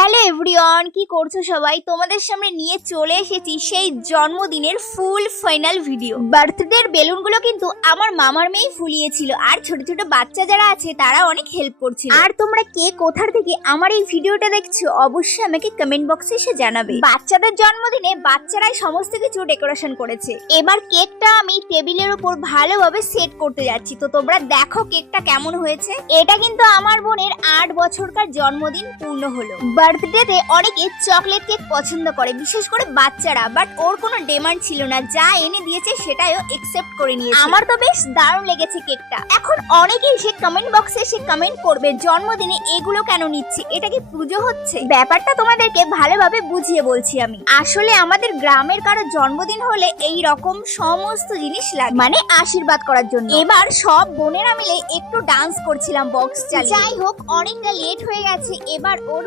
Hello everyone, কি করছো সবাই? তোমাদের সামনে নিয়ে চলে এসেছি সেই জন্মদিনের ফুল ফাইনাল ভিডিও। বার্থডের বেলুনগুলো কিন্তু আমার মামার মেয়েই ফুলিয়েছিল, আর ছোট ছোট বাচ্চা যারা আছে তারা অনেক হেল্প করছিল। আর তোমরা কে কোথা থেকে আমার এই ভিডিওটা দেখছো অবশ্যই আমাকে কমেন্ট বক্সে এসে জানাবে। বাচ্চাদের জন্মদিনে বাচ্চারাই সমস্ত কিছু ডেকোরেশন করেছে। এবার কেকটা আমি টেবিলের উপর ভালোভাবে সেট করতে যাচ্ছি, তো তোমরা দেখো কেকটা কেমন হয়েছে। এটা কিন্তু আমার বোনের 8 বছরকার জন্মদিন পূর্ণ হলো। বার্থডেতে অনেকে চকলেট কেক পছন্দ করে, বিশেষ করে বাচ্চারা, বাট ওর কোনো ডিমান্ড ছিল না, যা এনে দিয়েছে সেটাইও একসেপ্ট করে নিয়েছে। আমার তো বেশ দারুণ লেগেছে কেকটা। এখন অনেকেই সে কমেন্ট বক্সে এসে কমেন্ট করবে জন্মদিনে এগুলো কেন নিচ্ছে, এটা কি পুজো হচ্ছে? ব্যাপারটা তোমাদেরকে ভালোভাবে বুঝিয়ে বলছি আমি। আসলে আমাদের গ্রামের কারো জন্মদিন হলে এই রকম সমস্ত জিনিস লাগে, মানে আশীর্বাদ করার জন্য। এবার সব বোনেরা মিলে একটু ডান্স করছিলাম বক্স চালিয়ে। যাই হোক, অনেকটা লেট হয়ে গেছে, এবার ওর